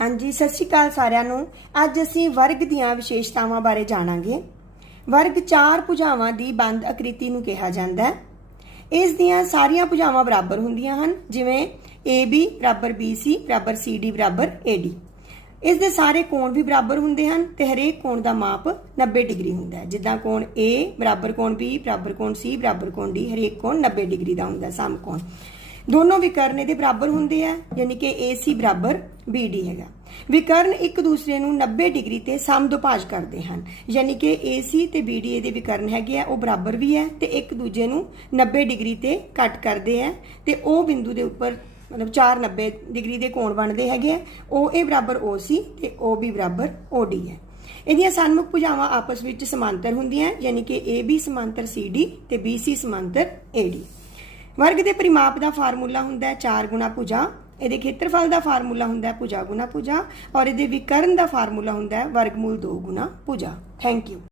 ਹਾਂਜੀ, ਸਤਿ ਸ਼੍ਰੀ ਅਕਾਲ ਸਾਰਿਆਂ ਨੂੰ। ਅੱਜ ਅਸੀਂ ਵਰਗ ਦੀਆਂ ਵਿਸ਼ੇਸ਼ਤਾਵਾਂ ਬਾਰੇ ਜਾਣਾਂਗੇ। ਵਰਗ ਚਾਰ ਭੁਜਾਵਾਂ ਦੀ ਬੰਦ ਆਕ੍ਰਿਤੀ ਨੂੰ ਕਿਹਾ ਜਾਂਦਾ ਹੈ। ਇਸ ਦੀਆਂ ਸਾਰੀਆਂ ਭੁਜਾਵਾਂ ਬਰਾਬਰ ਹੁੰਦੀਆਂ ਹਨ, ਜਿਵੇਂ AB ਬਰਾਬਰ BC ਬਰਾਬਰ CD ਬਰਾਬਰ AD ਇਸ ਦੇ ਸਾਰੇ ਕੋਣ ਵੀ ਬਰਾਬਰ ਹੁੰਦੇ ਹਨ ਤੇ ਹਰੇਕ ਕੋਣ ਦਾ ਮਾਪ 90 ਡਿਗਰੀ ਹੁੰਦਾ ਹੈ। ਜਿੱਦਾਂ ਕੋਣ A, ਬਰਾਬਰ ਕੋਣ B, ਬਰਾਬਰ ਕੋਣ C, ਬਰਾਬਰ ਕੋਣ D, ਹਰੇਕ ਕੋਣ 90 ਡਿਗਰੀ ਦਾ ਹੁੰਦਾ ਹੈ ਸਮਕੋਣ ਦੋਨੋਂ ਵਿਕਰਨ ਇਹਦੇ ਬਰਾਬਰ ਹੁੰਦੇ ਆ, ਯਾਨੀ ਕਿ AC ਬਰਾਬਰ BD ਹੈਗਾ। ਵਿਕਰਨ ਇੱਕ ਦੂਸਰੇ ਨੂੰ 90 ਡਿਗਰੀ ਤੇ ਸਮਦੁਭਾਜ ਕਰਦੇ ਹਨ। ਯਾਨੀ ਕਿ AC ਤੇ BD ਇਹਦੇ ਵਿਕਰਨ ਹੈਗੇ ਆ, ਉਹ ਬਰਾਬਰ ਵੀ ਹੈ ਤੇ ਇੱਕ ਦੂਜੇ ਨੂੰ 90 ਡਿਗਰੀ ਤੇ ਕੱਟ ਕਰਦੇ ਆ ਤੇ ਉਹ ਬਿੰਦੂ ਦੇ ਉੱਪਰ, ਮਤਲਬ 490 ਡਿਗਰੀ ਦੇ ਕੋਣ ਬਣਦੇ ਹੈਗੇ ਆ, ਉਹ ਇਹ ਬਰਾਬਰ OC ਤੇ OB ਬਰਾਬਰ OD ਹੈ। ਇਹਦੀਆਂ ਸਨਮੁਖ ਭੁਜਾਵਾਂ ਆਪਸ ਵਿੱਚ ਸਮਾਂਤਰ ਹੁੰਦੀਆਂ, ਯਾਨੀ ਕਿ AB ਸਮਾਂਤਰ CD ਤੇ BC ਸਮਾਂਤਰ AD ਵਰਗ ਦੇ ਪਰਿਮਾਪ ਦਾ ਫਾਰਮੂਲਾ ਹੁੰਦਾ ਹੈ 4 ਗੁਣਾ ਭੁਜਾ, ਇਹਦੇ ਖੇਤਰਫਲ ਦਾ ਫਾਰਮੂਲਾ ਹੁੰਦਾ ਹੈ ਭੁਜਾ ਗੁਣਾ ਭੁਜਾ, ਔਰ ਇਹਦੇ ਵਿਕਰਨ ਦਾ ਫਾਰਮੂਲਾ ਹੁੰਦਾ ਹੈ ਵਰਗਮੂਲ 2 ਗੁਣਾ ਭੁਜਾ। Thank you